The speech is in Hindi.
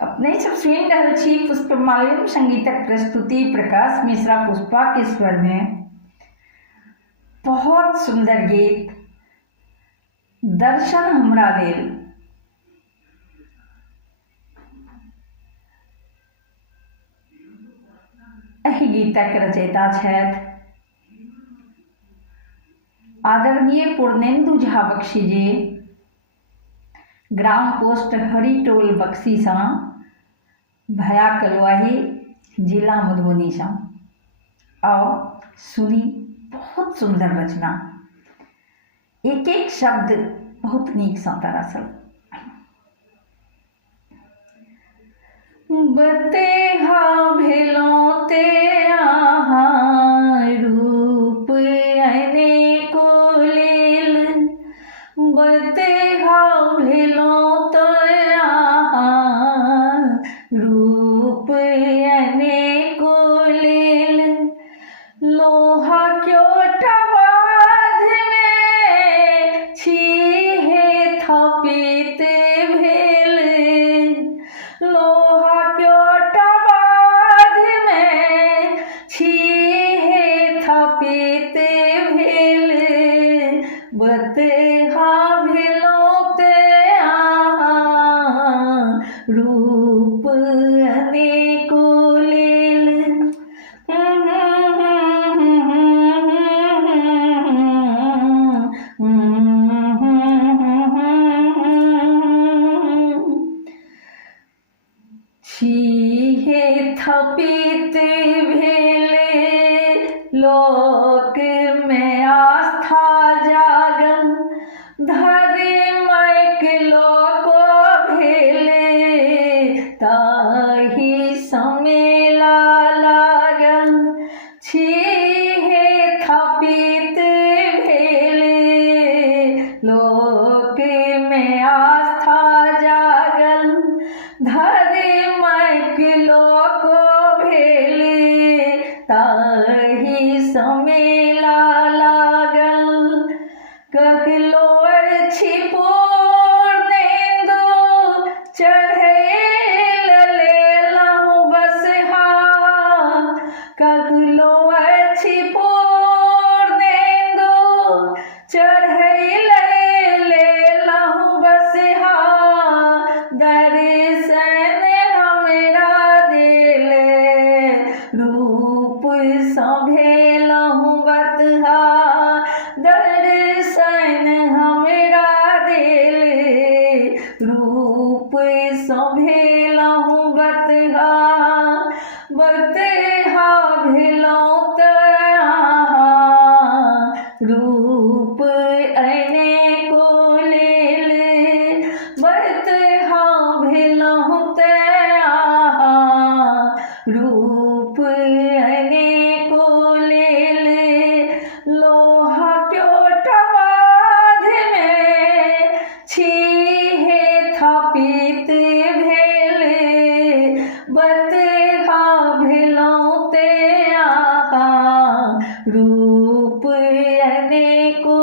अपने सब सुनि रहल छी पुष्पमाल्यम संगीतक प्रस्तुति प्रकाश मिश्रा पुष्पा के स्वर में। बहुत सुंदर गीत दर्शन हमरा लेल। एहि गीतक रचयिता छथि आदरणीय पूर्णेन्दु झा बख्शी जी, ग्राम पोस्ट हरिटोल बक्सी सँ, भया कलवाही, जिला मधुबनी सँ। आओ सुनी बहुत सुंदर रचना, एक एक शब्द बहुत नीक सँ दरअसल। बतेहा भेलौं ते अहाँ रूप अनेको लेल, बतेहा भेलौं ते अहाँ रूप अनेको लेल। लोहा क्योटा बाध में छीहे थपित भेल, लोहा क्योटा बाध में छीहे थपित भेल। बतेहा भेलौं ते अहाँ रूप अनेको लेल। छीहे थपित भेले लोक में आस्था जागल, धर्मक लोको भेले ताहि समेला लागल। छीहे थपित भेले लोक में आस्था जागल, धर्मक लोको भेले ताहि समेला लागल। कहलो अछि पूर्णेन्दु चढ़ैल लेलहुँ बसहा, कहलो अछि पूर्णेन्दु चढ़ैल लेलहुँ बसहा। दर्शन हमरा देल रूप सँ भेलहुँ बतहा, दर्शन हमरा देल रूप सँ भेलहुँ बतहा। बतहा भेलौं ते अहाँ रूप अनेको लेल, बतहा भेलौं ते अहाँ रूप अनेको लेल। लोहा क्योटा बाध में छीहे थपित भेल, बतहा भेलौं ते अहाँ रूप अनेको